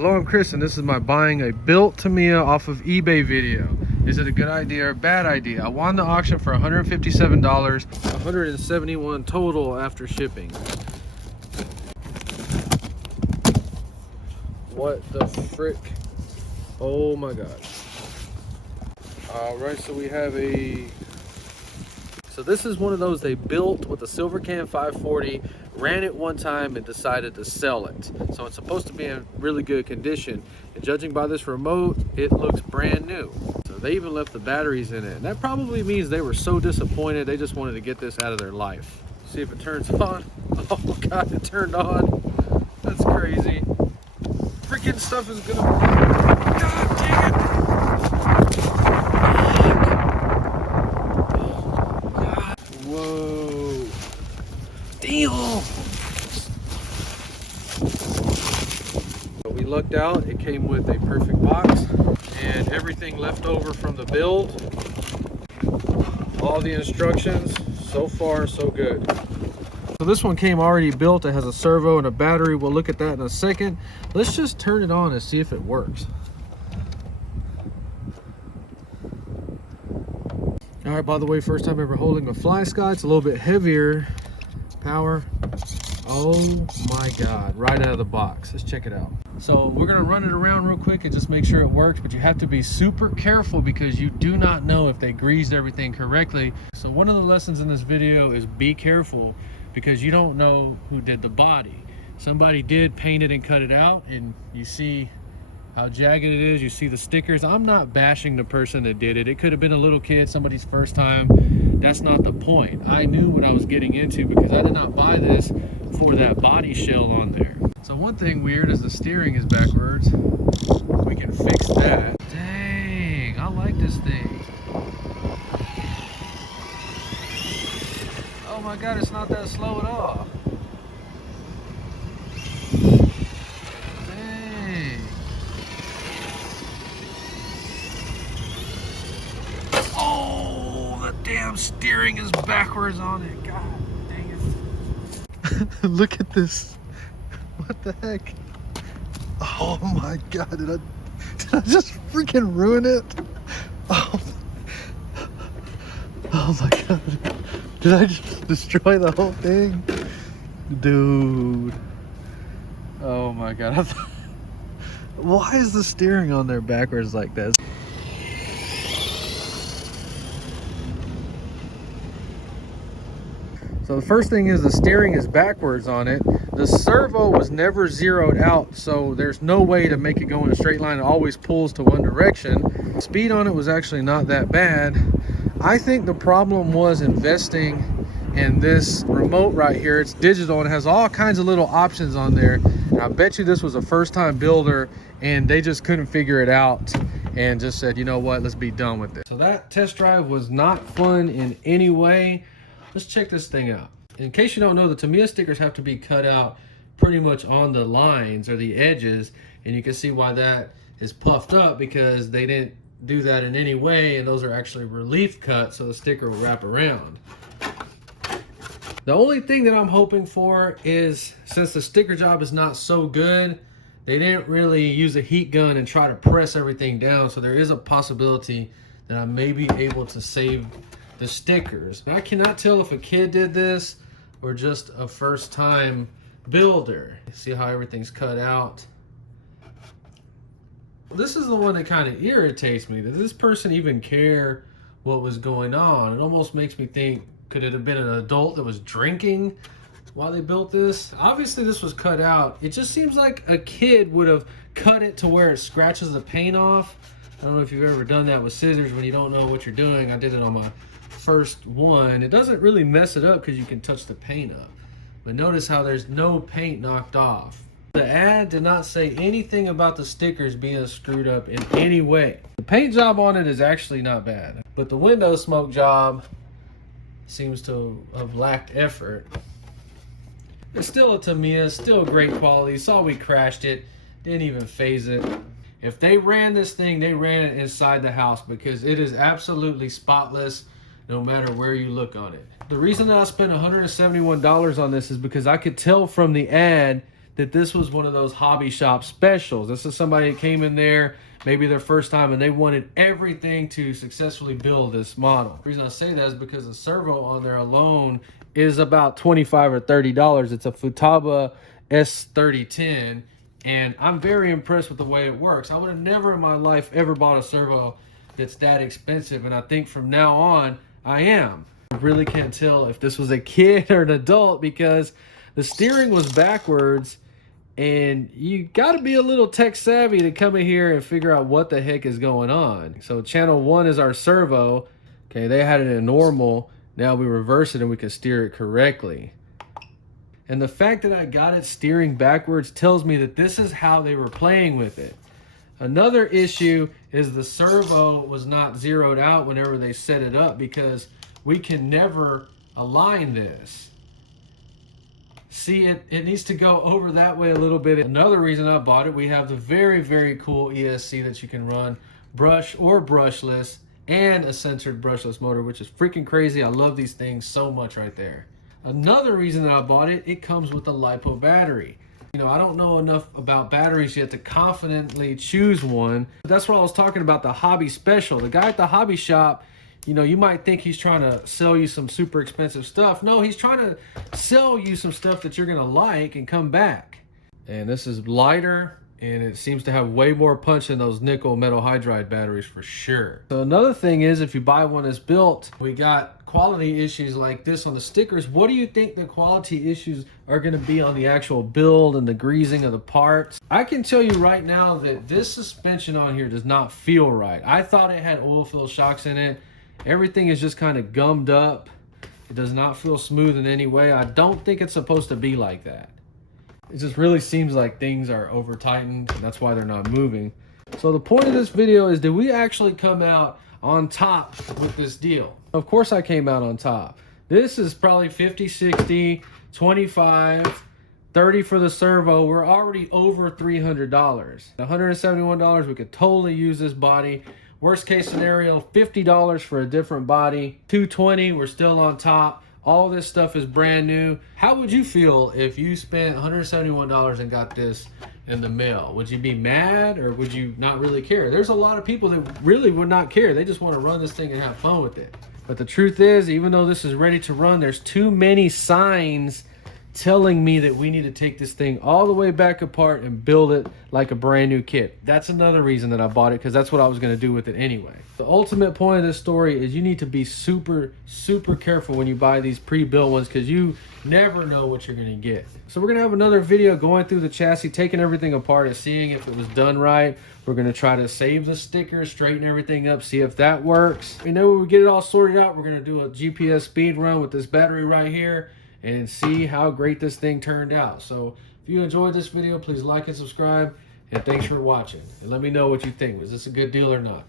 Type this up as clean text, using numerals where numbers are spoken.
Hello, I'm Chris, and this is my buying a built Tamiya off of eBay video. Is it a good idea or a bad idea? I won the auction for $157, $171 total after shipping. What the frick? Oh my gosh. Alright, so we have so this is one of those they built with a Silver Can 540, ran it one time and decided to sell it. So it's supposed to be in really good condition. And judging by this remote, it looks brand new. So they even left the batteries in it. And that probably means they were so disappointed, they just wanted to get this out of their life. See if it turns on. Oh God, it turned on. That's crazy. Freaking stuff is gonna, God dang it. Whoa. Damn. We lucked out. It came with a perfect box and everything left over from the build. All the instructions. So far, so good. So this one came already built. It has a servo and a battery. We'll look at that in a second. Let's just turn it on and see if it works. All right, by the way, first time ever holding a Fly Sky. It's a little bit heavier. Power. Oh my God, right out of the box. Let's check it out. So we're gonna run it around real quick and just make sure it works, but you have to be super careful because you do not know if they greased everything correctly. So one of the lessons in this video is be careful because you don't know who did the body. Somebody did paint it and cut it out, and you see how jagged it is. You see the stickers. I'm not bashing the person that did it. It could have been a little kid, somebody's first time. That's not the point. I knew what I was getting into because I did not buy this for that body shell on there. So one thing weird is the steering is backwards. We can fix that. Dang, I like this thing. Oh my God, it's not that slow at all. Dang. Oh, the damn steering is backwards on it. God dang it. Look at this. What the heck? Oh my God, did I just freaking ruin it? Oh my God. Did I just destroy the whole thing? Dude. Oh my God. Why is the steering on there backwards like this? So the first thing is the steering is backwards on it. The servo was never zeroed out, so there's no way to make it go in a straight line. It always pulls to one direction. Speed on it was actually not that bad. I think the problem was investing in this remote right here. It's digital and it has all kinds of little options on there. And I bet you this was a first-time builder and they just couldn't figure it out and just said, you know what, let's be done with it. So that test drive was not fun in any way. Let's check this thing out. In case you don't know, the Tamiya stickers have to be cut out pretty much on the lines or the edges, and you can see why that is puffed up because they didn't do that in any way, and those are actually relief cuts so the sticker will wrap around. The only thing that I'm hoping for is, since the sticker job is not so good, they didn't really use a heat gun and try to press everything down, so there is a possibility that I may be able to save the stickers. I cannot tell if a kid did this or just a first-time builder. See how everything's cut out? This is the one that kind of irritates me. Did this person even care what was going on? It almost makes me think, could it have been an adult that was drinking while they built this? Obviously this was cut out. It just seems like a kid would have cut it to where it scratches the paint off. I don't know if you've ever done that with scissors when you don't know what you're doing. I did it on my first one. It doesn't really mess it up because you can touch the paint up, but notice how there's no paint knocked off. The ad did not say anything about the stickers being screwed up in any way. The paint job on it is actually not bad, but the window smoke job seems to have lacked effort. It's still a Tamiya, still great quality. Saw we crashed it, didn't even phase it. If they ran this thing, they ran it inside the house because it is absolutely spotless no matter where you look on it. The reason that I spent $171 on this is because I could tell from the ad that this was one of those hobby shop specials. This is somebody that came in there, maybe their first time, and they wanted everything to successfully build this model. The reason I say that is because the servo on there alone is about $25 or $30. It's a Futaba S3010, and I'm very impressed with the way it works. I would have never in my life ever bought a servo that's that expensive, and I think from now on I am. I really can't tell if this was a kid or an adult because the steering was backwards, and you got to be a little tech savvy to come in here and figure out what the heck is going on. So channel 1 is our servo. Okay, they had it in normal. Now we reverse it and we can steer it correctly. And the fact that I got it steering backwards tells me that this is how they were playing with it. Another issue is the servo was not zeroed out whenever they set it up, because we can never align this. See, it needs to go over that way a little bit. Another reason I bought it, we have the very, very cool ESC that you can run brush or brushless, and a censored brushless motor, which is freaking crazy. I love these things so much right there. Another reason that I bought it, it comes with a LiPo battery. You know, I don't know enough about batteries yet to confidently choose one. But that's what I was talking about, the hobby special. The guy at the hobby shop, you know, you might think he's trying to sell you some super expensive stuff. No, he's trying to sell you some stuff that you're gonna like and come back. And this is lighter, and it seems to have way more punch than those nickel metal hydride batteries for sure. So another thing is, if you buy one that's built, we got quality issues like this on the stickers. What do you think the quality issues are going to be on the actual build and the greasing of the parts? I can tell you right now that this suspension on here does not feel right. I thought it had oil fill shocks in it. Everything is just kind of gummed up. It does not feel smooth in any way. I don't think it's supposed to be like that. It just really seems like things are over tightened, and that's why they're not moving. So the point of this video is, did we actually come out on top with this deal? Of course I came out on top. This is probably 50, 60, 25, 30 for the servo. We're already over $300. $171, we could totally use this body. Worst case scenario, $50 for a different body. $220, we're still on top. All this stuff is brand new. How would you feel if you spent $171 and got this in the mail? Would you be mad, or would you not really care? There's a lot of people that really would not care. They just want to run this thing and have fun with it. But the truth is, even though this is ready to run, there's too many signs telling me that we need to take this thing all the way back apart and build it like a brand new kit. That's another reason that I bought it, because that's what I was going to do with it anyway. The ultimate point of this story is you need to be super, super careful when you buy these pre-built ones, because you never know what you're going to get. So we're going to have another video going through the chassis, taking everything apart and seeing if it was done right. We're going to try to save the stickers, straighten everything up, see if that works. And then when we get it all sorted out, we're going to do a GPS speed run with this battery right here and see how great this thing turned out. So if you enjoyed this video, please like and subscribe, and thanks for watching. And let me know what you think. Was this a good deal or not?